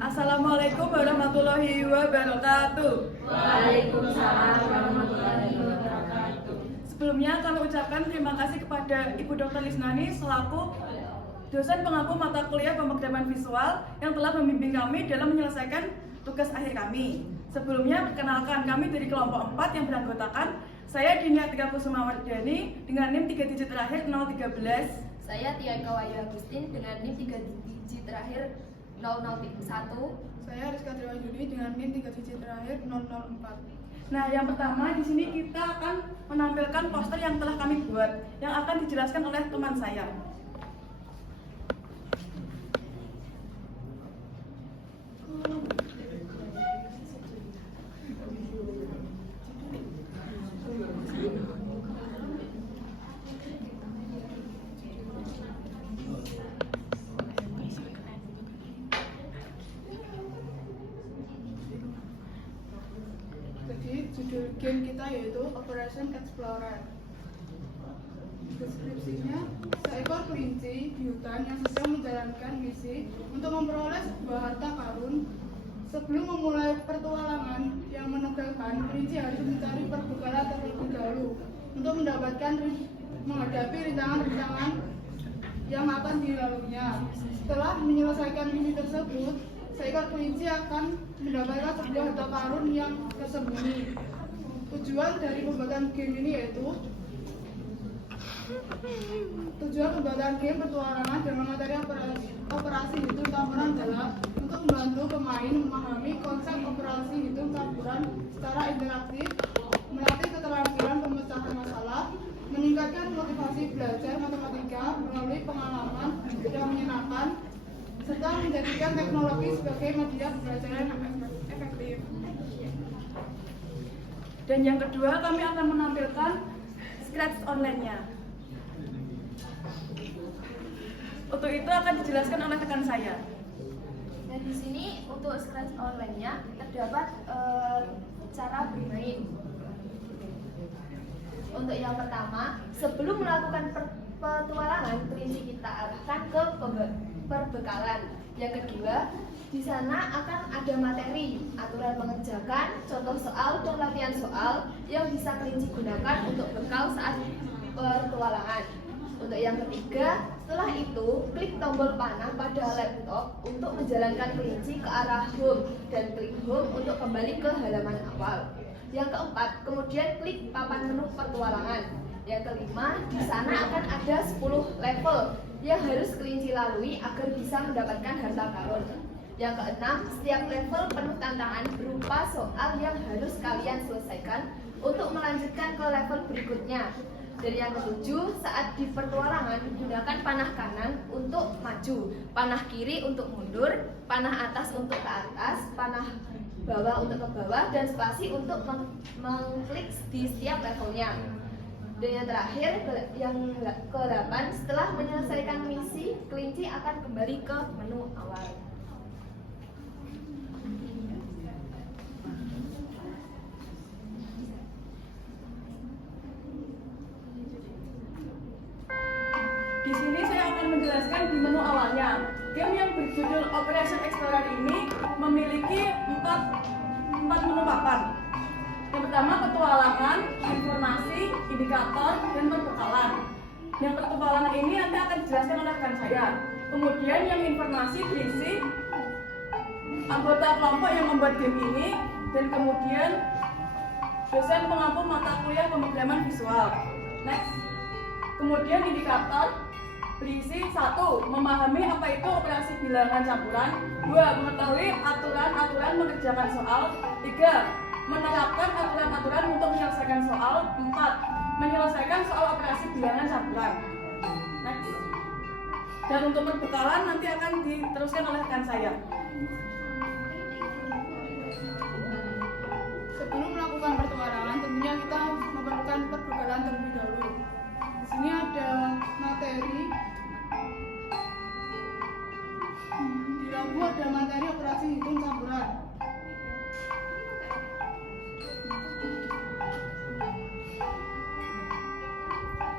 Assalamualaikum warahmatullahi wabarakatuh. Waalaikumsalam warahmatullahi wabarakatuh. Sebelumnya kami ucapkan terima kasih kepada Ibu Dr. Lisnani selaku dosen pengampu mata kuliah pemrograman visual yang telah membimbing kami dalam menyelesaikan tugas akhir kami. Sebelumnya perkenalkan, kami dari kelompok 4 yang beranggotakan saya Dinia Tika Kusuma Wardani dengan NIM 3 digit terakhir 013. Saya Tia Kawayu Agustin dengan NIM 3 digit terakhir 001. Saya Rizka Triwayudi dengan NIM 3 digit terakhir 004. Nah, yang pertama di sini kita akan menampilkan poster yang telah kami buat yang akan dijelaskan oleh teman saya. Jadi judul game kita yaitu Operation Explorer. Deskripsinya, seekor kelinci di hutan yang sedang menjalankan misi untuk memperoleh sebuah harta karun. Sebelum memulai petualangan yang menegangkan, kelinci harus mencari perbekalan terlebih dahulu untuk menghadapi rintangan-rintangan yang akan dilaluinya. Setelah menyelesaikan misi tersebut, seekor kelinci akan mendapatkan sebuah harta karun yang tersembunyi. Tujuan dari pembuatan game ini yaitu pembuatan game petualangan dengan materi operasi hitung campuran adalah untuk membantu pemain memahami konsep operasi hitung campuran secara interaktif, melatih keterampilan pemecahan masalah, meningkatkan motivasi belajar matematika melalui pengalaman yang menyenangkan, serta menjadikan teknologi sebagai media pembelajaran yang efektif. Dan yang kedua, kami akan menampilkan Scratch online-nya. Untuk itu akan dijelaskan oleh rekan saya. Nah, di sini untuk Scratch online-nya terdapat cara bermain. Untuk yang pertama, sebelum melakukan petualangan, kelinci kita arahkan ke perbekalan. Yang kedua, di sana akan ada materi, aturan mengerjakan, contoh soal dan latihan soal yang bisa kelinci gunakan untuk bekal saat petualangan. Untuk yang ketiga, setelah itu klik tombol panah pada laptop untuk menjalankan kelinci ke arah home dan klik home untuk kembali ke halaman awal. Yang keempat, kemudian klik papan menu petualangan. Yang kelima, di sana akan ada 10 level yang harus kelinci lalui agar bisa mendapatkan harta karun. Yang keenam, setiap level penuh tantangan berupa soal yang harus kalian selesaikan untuk melanjutkan ke level berikutnya. Dan yang ketujuh, saat di petualangan gunakan panah kanan untuk maju, panah kiri untuk mundur, panah atas untuk ke atas, panah bawah untuk ke bawah, dan spasi untuk mengklik di setiap levelnya. Dan yang terakhir, yang ke-8, setelah menyelesaikan misi, kelinci akan kembali ke menu awal. Di sini saya akan menjelaskan di menu awalnya. Game yang berjudul Operation Explorer ini memiliki empat menu papan. Yang pertama petualangan, informasi, indikator, dan perbekalan. Yang petualangan ini nanti akan dijelaskan oleh rekan saya. Kemudian yang informasi berisi anggota kelompok yang membuat game ini, dan kemudian dosen pengampu mata kuliah pemrograman visual. Next. Kemudian indikator berisi 1. Memahami apa itu operasi bilangan campuran. 2. Mengetahui aturan-aturan mengerjakan soal. 3. Menerapkan aturan-aturan untuk menyelesaikan soal. 4. Menyelesaikan soal operasi bilangan campuran. Next. Dan untuk perbekalan nanti akan diteruskan oleh rekan saya. Sebelum melakukan petualangan, tentunya kita memerlukan perbekalan terlebih dahulu. Di sini ada materi. Di lampu ada materi operasi hitung campuran.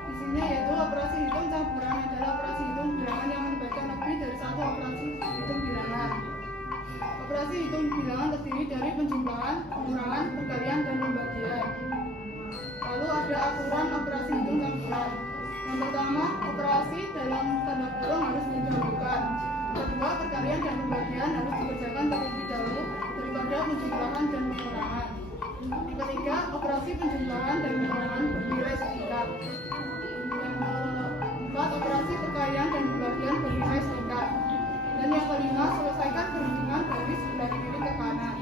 Di sini yaitu operasi hitung campuran adalah operasi hitung bilangan yang melibatkan lebih dari satu operasi hitung bilangan. hitung bilangan terdiri dari penjumlahan, pengurangan, perkalian, dan pembagian. Lalu ada aturan operasi hitung campuran. Yang pertama, operasi dalam tanda kurung harus didahulukan. Kedua, perkalian dan pembagian harus dikerjakan terlebih dahulu daripada penjumlahan dan pengurangan. Yang ketiga, operasi penjumlahan dan pengurangan bernilai setingkat. Yang keempat, operasi perkalian dan pembagian bernilai setingkat. Dan yang kelima, selesaikan perhitungan dari sebelah kiri ke kanan.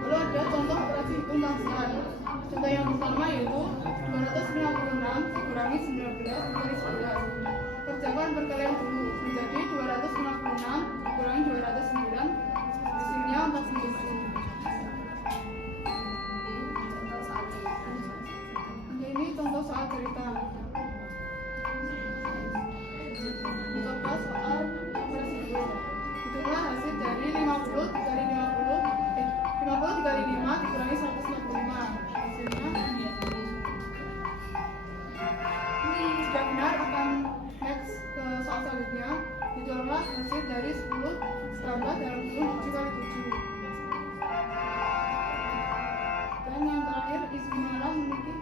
Lalu ada contoh operasi hitung tambahan. Contoh yang pertama yaitu 256 dikurangi 19 dikali 11. Kerjakan perkalian dulu menjadi 256 dikurangi 209, hasilnya 49. Ini contoh soal cerita. Coba soal operasi hitung. Hitunglah hasil dari 50 dikali 50 dikali 5 dikurangi 155. Hasilnya jika benar akan next ke soal selanjutnya. Hitunglah hasil dari 10 tambah dalam kurung 7 kali 7. Dan yang terakhir, isi malam memiliki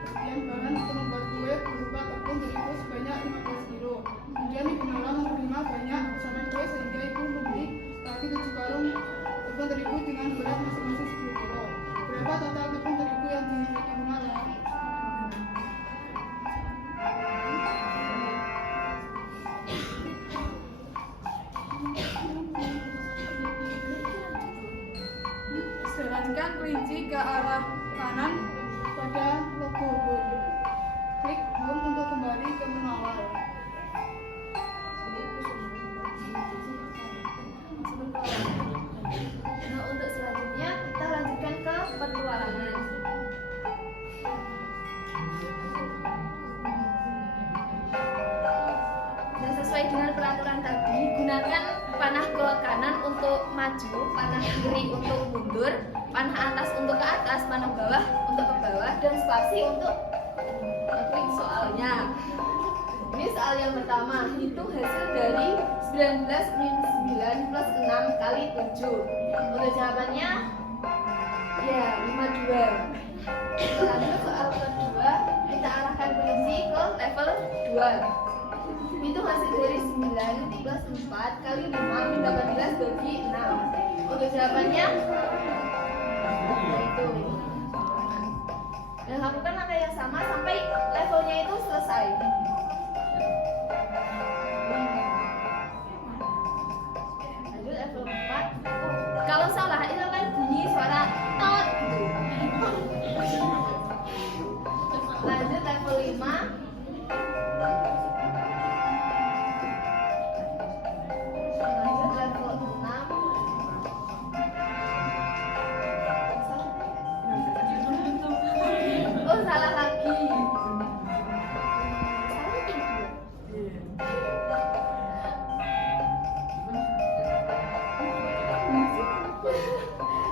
sekian bahan untuk membuat kue berupa tepung terigu sebanyak 15 kilo. Kemudian ibu malam menerima banyak pesanan kue sehingga ibu membeli lagi 7 karung tepung terigu dengan berat masing-masing 10 kilo. Berapa total tepung terigu yang dimiliki ibu malam? Jalankan kelinci ke arah kanan pada logo home. Klik home untuk kembali ke menu awal. Nah, untuk selanjutnya kita lanjutkan ke petualangan. Dan sesuai dengan peraturan tadi, gunakan panah ke kanan untuk maju, panah kiri untuk mundur, panah atas untuk ke atas, panah bawah untuk ke bawah, dan spasi untuk klik soalnya. Ini soal yang pertama, hitung hasil dari 19 min 9 plus 6 kali 7. Untuk jawabannya, ya 52. Lalu soal kedua, kita arahkan kelinci ke level 2. Hitung hasil dari 9 plus 4 kali 5 min 18 bagi 6. Untuk jawabannya, itu. Dan lakukan langkah yang sama sampai levelnya itu selesai. Lanjut level 4. Kalau salah itu kan bunyi suara tot gitu. Lanjut level 5. Lanjut level 6. Oh, salah lagi. Salah itu.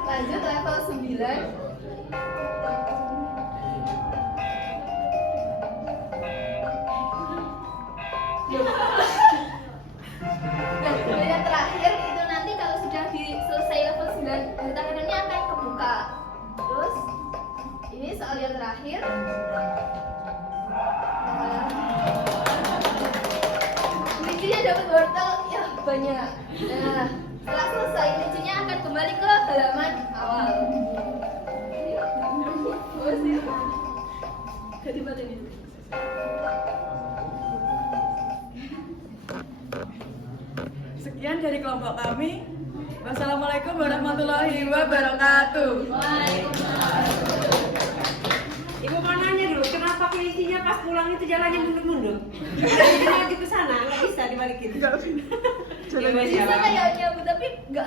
Lanjut level 9. Dan yang terakhir itu nanti kalau sudah selesai level 9, berita kanannya akan kebuka. Terus ini soal yang terakhir. Kelincinya dapat wortel ya banyak. Nah, setelah selesai kelincinya akan kembali ke halaman awal. Jadi pada ini. Sekian dari kelompok kami. Wassalamualaikum warahmatullahi wabarakatuh. Ibu mau nanya dulu, kenapa kelincinya pas pulang itu jalannya mundur-mundur? Jadi maju ke sana, nggak bisa dibalikin. Enggak. Jalan Bisa kayaknya, Bu, tapi nggak